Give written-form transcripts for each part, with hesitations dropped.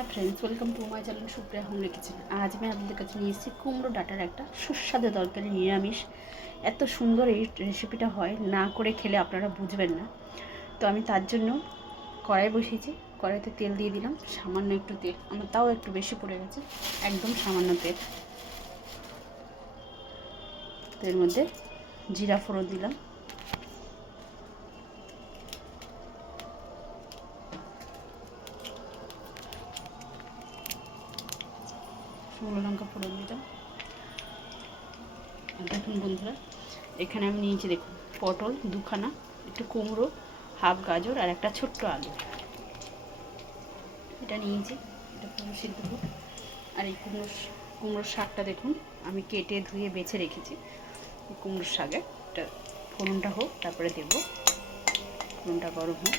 Hi friends, welcome to my channel Supriya home kitchen. आज मैं आपদের কাছে নিয়ে এসেছি কুমড়ো ডাঁটার একটা সুস্বাদু তরকারি, নিরামিষ। এত সুন্দর এই রেসিপিটা হয়, না করে খেলে আপনারা বুঝবেন না। তো আমি তার জন্য কড়াই বসিয়েছি। কড়াইতে তেল দিয়ে দিলাম, সামান্য একটু তেল, আমার তাও একটু বেশি পড়ে গেছে, একদম সামান্য তেল। তো এর মধ্যে জিরা ফোড়ন দিলাম, শুকনো লঙ্কা ফোড়ন দিলাম। দেখুন বন্ধুরা, এখানে আমি নিয়েছি, দেখুন, পটল দুখানা, একটু কুমড়ো, হাফ গাজর আর একটা ছোট্ট আলু, এটা নিয়েছি। এটা পুরো সিদ্ধ হোক। আর এই কুমড়োর শাকটা দেখুন, আমি কেটে ধুয়ে বেছে রেখেছি। এই কুমড়োর শাকে এটা ফোড়নটা হোক, তারপরে দেবো। ফোড়নটা গরম হোক।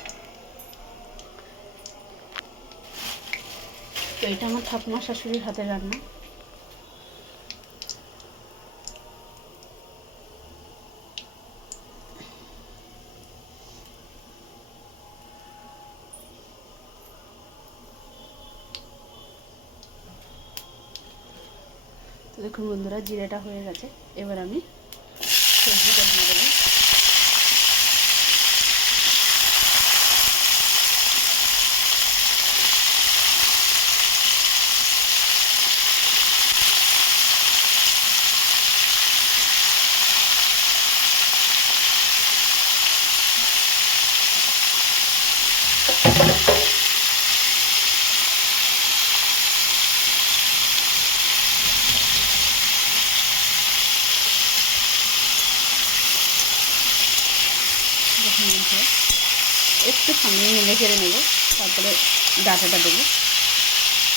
তো এটা আমার ঠাকুমা শাশুড়ির হাতের রান্না। তো দেখুন বন্ধুরা, জিরাটা হয়ে গেছে। এবার আমি সবজিটা দিয়ে দেবো। দেখুন বন্ধুরা, একটু সামনে নেড়ে চেড়ে নেবো, তারপরে ডাঁটাটা দেবো।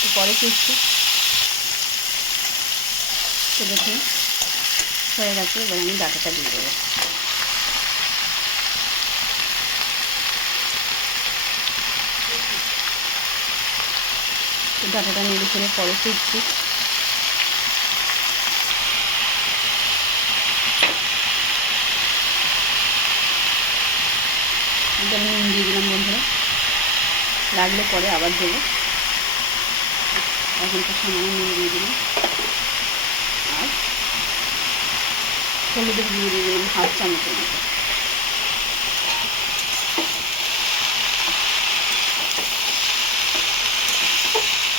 তো পরে ফিরছি। তো দেখুন হয়ে গেছে, এবার আমি ডাঁটাটা দিয়ে দেবো। তো ডাঁটাটা নেড়ে চেড়ে পরে ফিরছি। আমি নুন দিয়ে দিলাম বন্ধুরা, লাগলে পরে আবার দেবো। এখন তো সামান্য নুন দিয়ে দিলাম, আর হলুদের দিয়ে দিলাম হাফ চামচের মতো।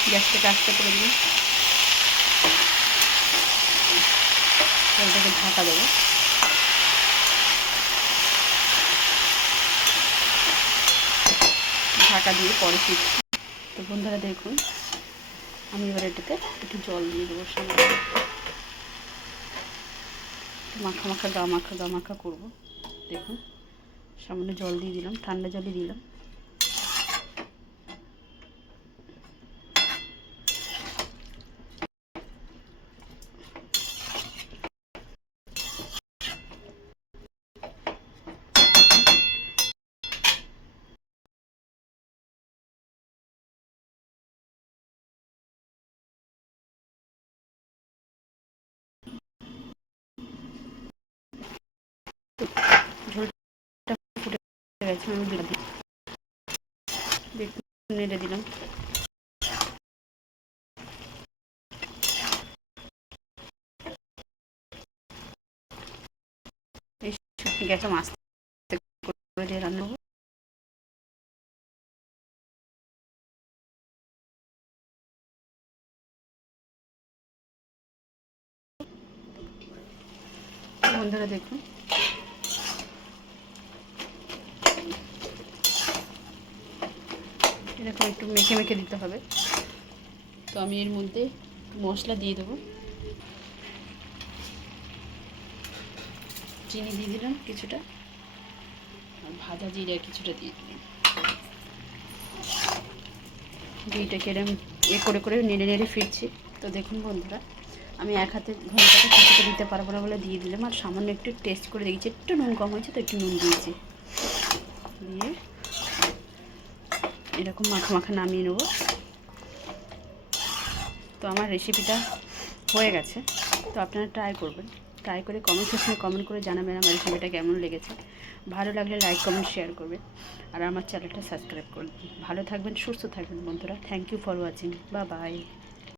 গ্যাসটাকে আস্তে করে দিলাম, এটাকে ঢাকা দেবো। ঢাকা দিয়ে পরে ফিরছি। তো বন্ধুরা দেখুন, আমি এবার এটাতে একটু জল দিয়ে দেবো, সামান্য মাখা মাখা গা মাখা করবো। দেখুন সামান্য জল দিয়ে দিলাম, ঠান্ডা জলই দিলাম। ঝোলটা ফুটে গেছে, আমি দিলাম, দেখুন নেড়ে দিলাম। গ্যাসে মাছ করে দিয়ে রান্না করবো। বন্ধুরা দেখুন, এরকম একটু মেখে মেখে দিতে হবে। তো আমি এর মধ্যে মশলা দিয়ে দেবো। চিনি দিয়ে দিলাম কিছুটা, আর ভাজা জিরা কিছুটা দিয়ে দিলাম। দুইটাকে এরম করে করে নেড়ে নেড়ে ফিরছি। তো দেখুন বন্ধুরা, আমি এক হাতে ঘন্টাটা কিছুটা দিতে পারবো না বলে দিয়ে দিলাম, আর সামান্য একটু টেস্ট করে দেখেছি, একটু নুন কম হয়েছে, তো একটু নুন দিয়েছি। দিয়ে এরকম মাখা মাখা নামিয়ে নেবো। তো আমার রেসিপিটা হয়ে গেছে। তো আপনারা ট্রাই করবেন, ট্রাই করে কমেন্ট সেকশনে কমেন্ট করে জানাবেন আমার রেসিপিটা কেমন লেগেছে। ভালো লাগলে লাইক কমেন্ট শেয়ার করবেন আর আমার চ্যানেলটা সাবস্ক্রাইব করবেন। ভালো থাকবেন, সুস্থ থাকবেন বন্ধুরা। Thank you for watching. Bye by.